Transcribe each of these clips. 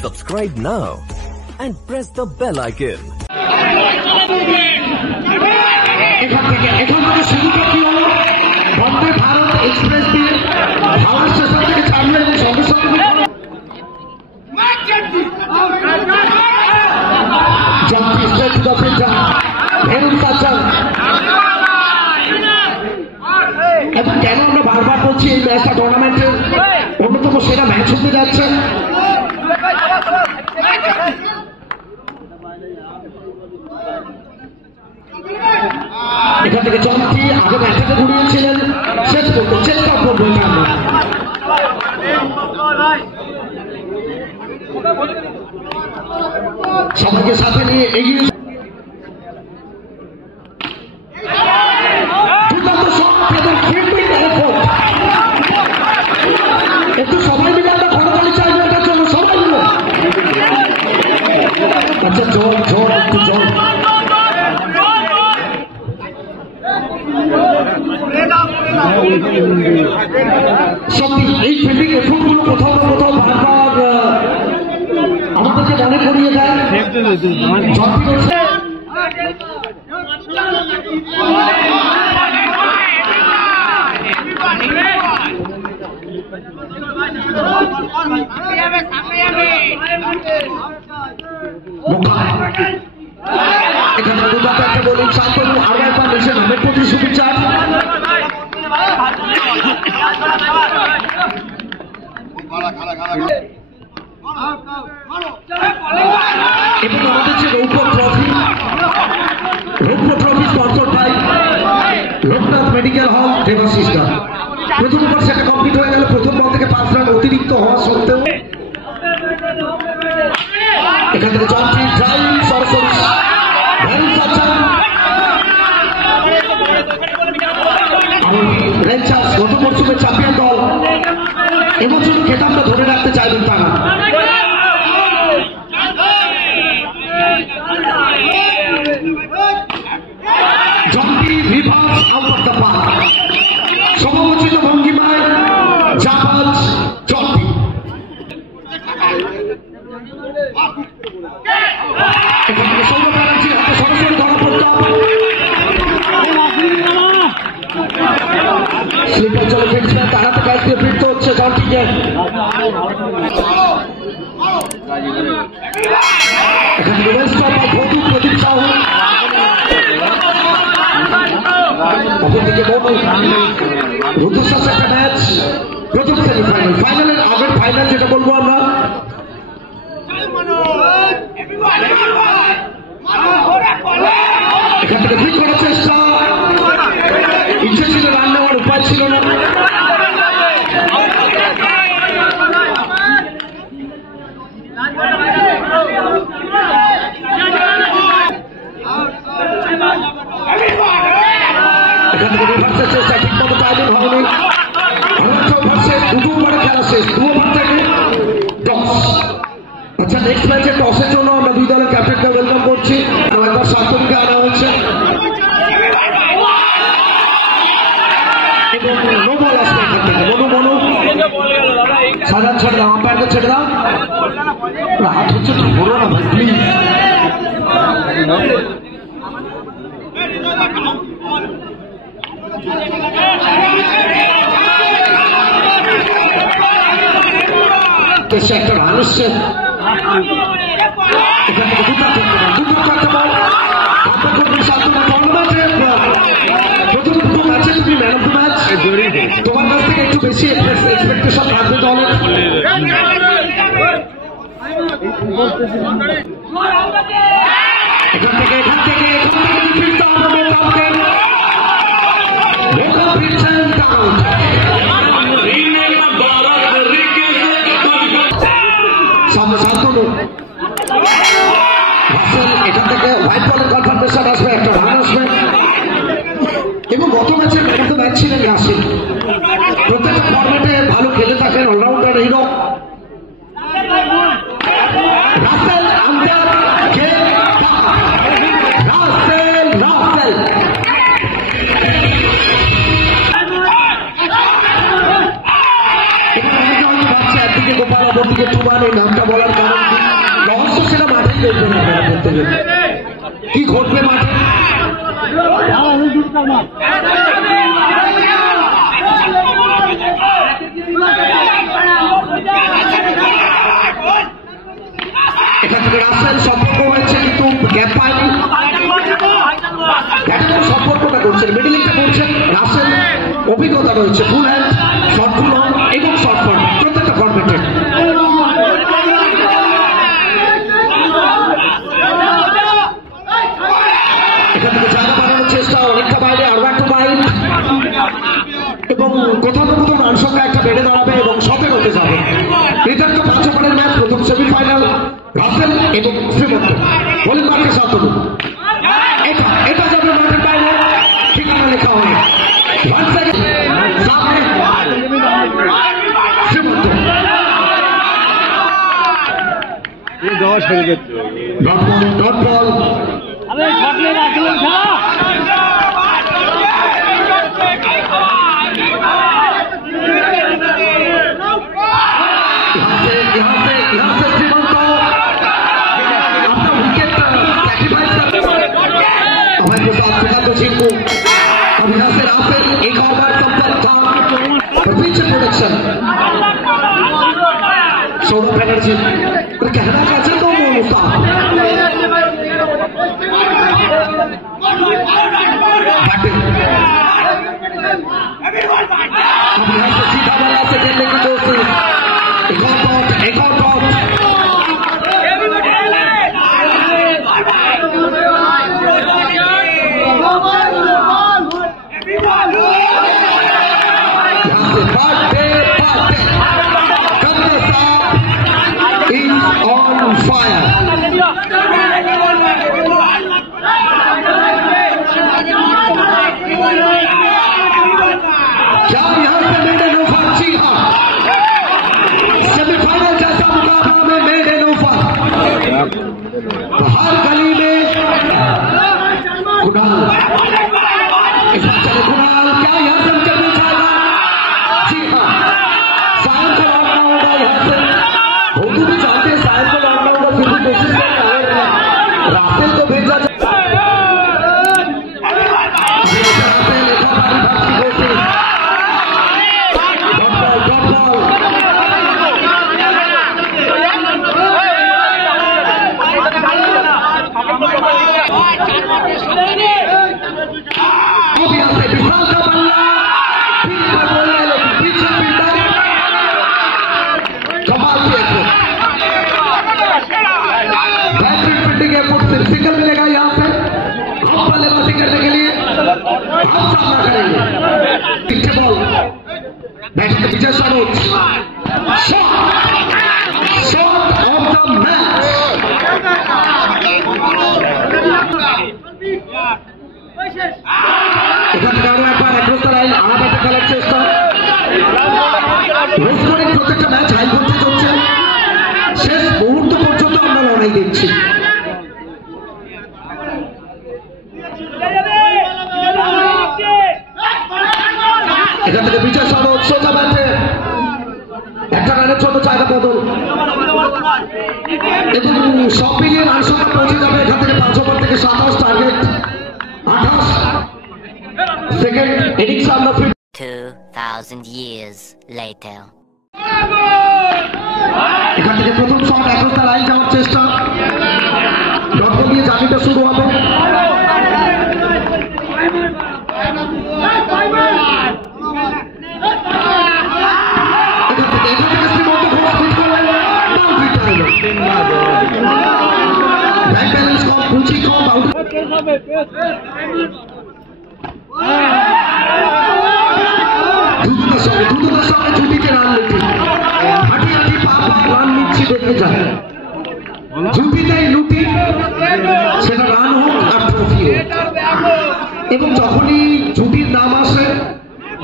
Subscribe now and press the bell icon. Vande Bharat express দিয়ে Howrah station থেকে ছাড়লো এবং সঙ্গে সঙ্গে এবং কেন আমরা বারবার বলছি এই ম্যাচটা টুর্নামেন্টের অন্যতম সেরা ম্যাচ হতে যাচ্ছে। এখান থেকে চমকি আগে ম্যাচটাকে ঘুরিয়েছিলেন, শেষ করতে চেষ্টা করবো সবাইকে সাথে নিয়ে এগিয়ে একটু সবাই মিলে আমরা করতালি চাইবো এটার জন্য, সবাই মিলে। আচ্ছা জোর জোর একটু জোর। সত্যি এই ফিল্ডিং এফোর্টগুলো কোথাও না কোথাও বারবার আমাদেরকে মনে করিয়ে দেয় এখানে দুটাতে একটা বলুন শান্তনু আরো একবার দেশের নামের প্রতি শুভেচ্ছা। এবং আমাদের যে রৌপ্য trophy sponsor by Loknath medical hall দেবাশিসটা। প্রথম ওভার সেটা কমপ্লিট হয়ে গেল, প্রথম বল থেকে 5 রান অতিরিক্ত হওয়া সত্ত্বেও এখান থেকে জন্টি ড্রাইভ সরাসরি গত মরসুমের চ্যাম্পিয়ন দল এবছর খেতাবটা ধরে রাখতে চাইবেন তারা। Jonty Rhodes out of the park, সময়োচিত ভঙ্গিমায় জাহাজ জন্টি। এখান থেকে সৌরভ ব্যানার্জির হাতে সরাসরি ধরা পড়তাম, স্লিপার চলে ফিরছিলেন, তার হাতে ক্যাচ দিয়ে ফিরতে হচ্ছে জন্টিকে। এখান থেকে রেস্ট অফ ভৌতু প্রদীপ সাহু, অপরদিকে মনু রুদ্রশ্বাস। একটা ম্যাচ প্রথম সেমিফাইনাল, ফাইনালের আগের ফাইনাল যেটা বলবো আমরা। এখান থেকে ঠিক করার চেষ্টা, ইচ্ছে ছিল রান নেওয়ার উপায় ছিল না। এখান থেকে রিভার্সের চেষ্টা ঠিকমতো টাইমিং হয়নি। দুটো ওভারে খেলা শেষ, 2 ওভার থেকে টস। আচ্ছা নেক্সট ম্যাচে টসের জন্য আমরা দুই দলের ক্যাপ্টেনকে ওয়েলকাম করছি। একবার শান্তনুকে আনা হচ্ছে এবং নো বল আসবে এখান থেকে। মনু সাধারণ ছেড়ে দাও, আম্পায়ারকে ছেড়ে দাও, হাত হচ্ছে ধরো না ভাই প্লিজ। একটা রান আসছে এখান থেকে দুটো একটা বল। প্রথম দুটো ম্যাচে তুমি ম্যান অফ দ্য ম্যাচ, তোমার কাছ থেকে একটু বেশি এক্সপেকটেশন থাকবে দলের। এখান থেকে ফিরতে হবে শান্তনু। এখান থেকে হোয়াইট বলের কনফার্মেশন আসবে, একটা রান আসবে। এবং গত ম্যাচে ম্যান অফ দ্য ম্যাচ ছিলেন রাশিদ, প্রত্যেকটা ফর্মেটে ভালো খেলে থাকেন, allrounder hero. Russell under game Russell একদিকে গোপাল অপরদিকে চুবান। এই নামটা বলার কারণ কি? রহস্য সেটা মাঠেই দেখবেন আপনারা বলতে গেলে কি ঘটবে মাঠে। এখান থেকে রাসেল সম্পর্ক হয়েছে কিন্তু গ্যাপ পায়নি। সম্পর্কটা করছেন, মিডিলিংটা করছেন রাসেল। অভিজ্ঞতা রয়েছে, ফুল হ্যান্ড, শর্ট ফুল হন এবং শর্ট ফর্ম প্রত্যেকটা ফর্মেটে। এখান থেকে জায়গা বানানোর চেষ্টা, অনেকটা বাইরে আরো একটা বাইর এবং কোথাও না কোথাও রান সংখ্যা একটা বেড়ে দাঁড়াবে এবং শটে হতে যাবে। এটা একটা 5 ওভারের ম্যাচ, প্রথম সেমিফাইনাল। রাসেল এবং শ্রীমন্ত বোলিং মার্কে 7 ওভার। এটা যাবে মাঠের বাইরে, ঠিকানা লেখা হবে শ্রীমন্ত। ডট বল यहाँ से श्रीमंत अपना विकेट सैक्रिफाइस कर हमारे को साथ चला तो जीत को। अब यहाँ से राफेल एक और बार संपर्क था पर पीछे प्रोडक्शन सौरभ बनर्जी कहना चाहते तो मुस्ताफ अब यहाँ से सीधा वाला से खेलने की दोस्ती। एक और टॉप क्या यहाँ से मेड इन ओवर? जी हाँ, सेमीफाइनल जैसा मुकाबला में मेड इन ओवर। हर गली में कुणाल, इस बार चले कुणाल, क्या यहाँ से विकेट मिल जाएगा? जी हाँ, सायन को लौटना होगा यहाँ से। भोटू भी चाहते हैं सायन को लौटना होगा, फिर भी कोशिश कर रहे हैं। राफेल को भेजा सिग्नल मिलेगा यहाँ से हम बल्लेबाजी करने के लिए हम सामना करेंगे। पीछे ball batting Vijay Saroj shot of the match. এখান থেকে আরো একবার অ্যাক্রস দ্য লাইন আলাদা খেলার চেষ্টা। রেস্টুরেন্ট প্রত্যেকটা ম্যাচ হাই করতে চলছে, শেষ মুহূর্ত পর্যন্ত আমরা লড়াই দেখছি। এখান থেকে বিজয় সরোজ সোজা ব্যাটে একটা রানের জন্য জায়গা বদল এবং সব মিলিয়ে রান সংখ্যা পৌঁছে যাবে এখান থেকে 5 ওভার থেকে 27 টার্গেট 28 সেকেন্ড ইনিংস আমরা 2000 years later এখান থেকে প্রথম শট অ্যাক্রস দ্য লাইন যাওয়ার চেষ্টা। ডট বল দিয়ে জার্নিটা শুরু হবে। দ্রুততার সঙ্গে জুটিতে রান লিখি, হাঁটি হাঁটি পা পা রান নিচ্ছি দেখতে যায়। জুটিতেই লুটি, সেটা রান হোক আর ট্রফি হোক। এবং যখনই জুটির নাম আসে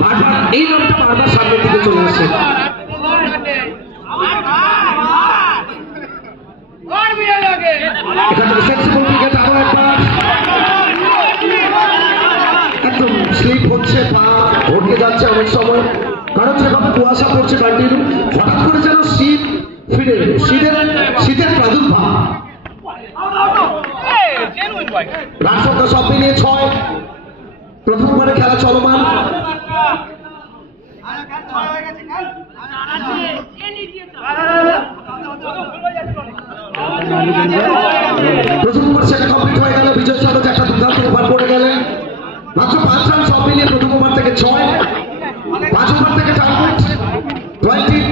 বারবার এই নামটা বারবার সামনের দিকে চলে আসে। এখান থেকে সেন্সিবল ক্রিকেট আরো একবার একদম স্লিপ হচ্ছে, পা ঘটকে যাচ্ছে অনেক সময়, কারণ যেভাবে কুয়াশা পড়ছে কন্টিনিউ, হঠাৎ করে যেন শীত ফিরে এলো, শীতের প্রাদুর্ভাব। রান সংখ্যা সব মিলিয়ে 6, প্রথম ওভারে খেলা চলমান। প্রথম ওভার সেটা কমপ্লিট হয়ে গেল, বিজয় সরোজ একটা দুর্দান্ত ওভার করে গেলেন, মাত্র 5 রান সব মিলিয়ে প্রথম ওভার থেকে 6, 5 ওভার থেকে টার্গেট 20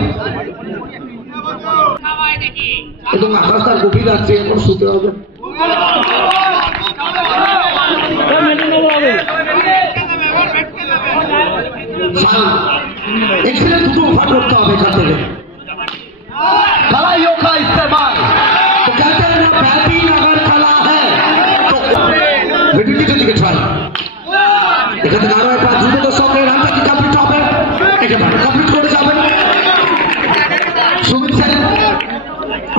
এবং আকাশ তার গভীর আছে, এখন শুতে হবে। एक्सीलेंट दुटो ओवर करते হবে এখান থেকে। खिलाड़ियों का इस्तेमाल तो कहते हैं ना, बैटिंग अगर कला है तो मिडिल के दिखे ट्राई এখান থেকে আরো একবার দ্রুত দর্শকের রানটা কি কমপ্লিট হবে, একেবারে কমপ্লিট করে যাবেন সুমিত সেন।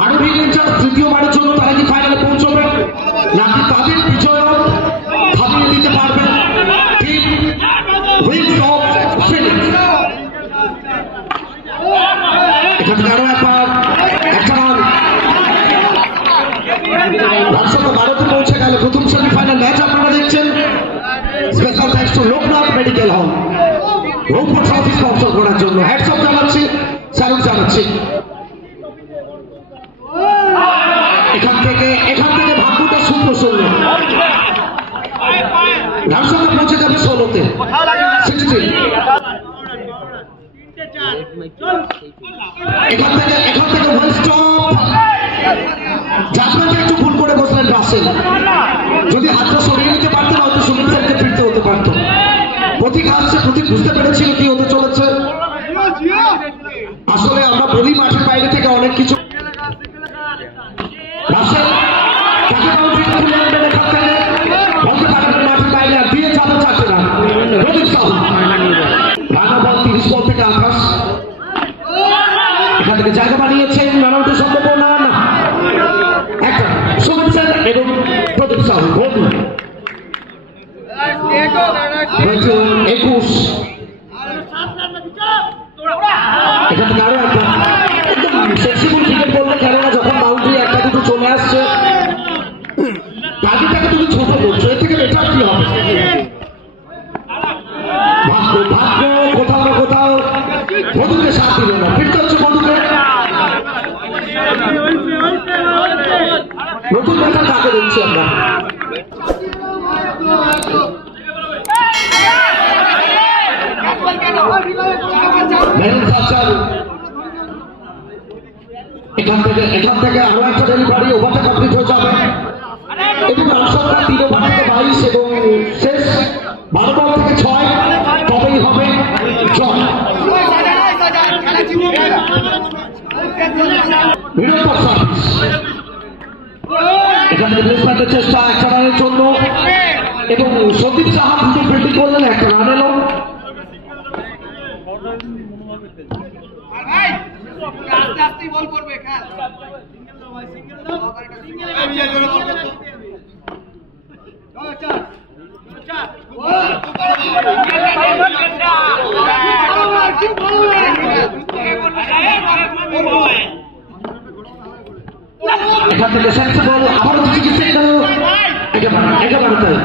আরো রিলেন্টার তৃতীয়বারের জন্য তারা কি ফাইনালে পৌঁছবে নাকি তাদের বিজয় থামিয়ে দিতে পারবেন টিম উইংস অফ ফিনিক্স। এখান থেকে আরো একবার একটা রান, রান সংখ্যা 12তে পৌঁছে গেল। প্রথম সেমিফাইনাল ম্যাচ আপনারা দেখছেন, special thanks to Loknath medical হল রংপুর ট্রফি স্পন্সর করার জন্য হ্যাটস অফ জানাচ্ছি, স্যালুট জানাচ্ছি। এখান থেকে ভাগ্যটা শূন্য শূন্য, রান সংখ্যা পৌঁছে যাবে 16তে 16। এখান থেকে ওয়েস্ট জাজমেন্টে একটু ভুল করে বসলেন রাসেল, যদি হাতটা সরিয়ে নিতে পারতেন হয়তো সুমিত সেনকে ফিরতে হতে পারত। প্রতীক আসছে, প্রতীক বুঝতে পেরেছিল কি হতে চলেছে। আসলে আমরা বলি মাঠের বাইরে থেকে অনেক কিছু। রাসেল তাকে বাউন্ডারিতে তুলে আনবেন এখান থেকে, বলতে পারবেন মাঠের বাইরে আর দিয়ে যাবে 4টে রান। প্রদীপ সাহু রানা বল 30 বল থেকে আকাশ এখান থেকে জায়গা বানিয়েছেন, রান আউটের সম্ভাবনা না, একটা সুমিত সেন এবং প্রদীপ সাহু বন্ধু 21। এখান থেকে আরো একটা সেন্সিবল ক্রিকেট বললে, কেননা যখন বাউন্ডারি একটা দুটো চলে আসছে টার্গেটটাকে তুমি ছোট করছো, এর থেকে বেটার কি হবে। ভাগ্য কোথাও না কোথাও বন্ধুকে সাথ দিল না, ফিরতে হচ্ছে বন্ধুকে। নতুন ব্যাটার কাকে দেখছি আমরা, এখান থেকে আরো একটা ডেলিভারি, ওভারটা কমপ্লিট হয়ে যাবে এবং রান সংখ্যা 3 ওভার থেকে 22 এবং শেষ 12 বল থেকে 6, তবেই হবে জয়। নিরন্তর সার্ভিস, এখান থেকে প্লেসমেন্টের চেষ্টা একটা রানের জন্য এবং সন্দীপ সাহা দুটো ফিল্ডিং করলেন, একটা রান এলো। এখান থেকে সেন্সিবল আবারও কিছু সিগন্যাল, একেবারে তাই।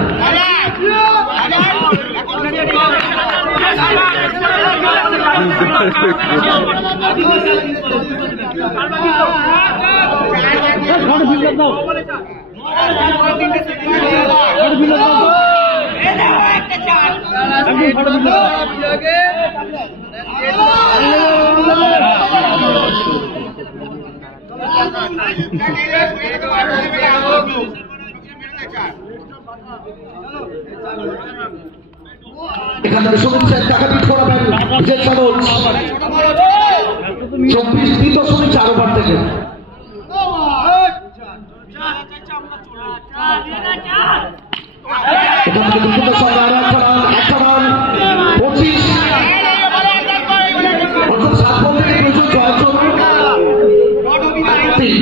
এখান থেকে সুমিত সেন টাকা বিট করাবেন বিজয় সরোজ 24.4 ওভার থেকে। এখান থেকে দুটো সঙ্গে আরো একটা রান 25, অর্থাৎ 7 বল থেকে প্রচুর জয়ের জন্য 3।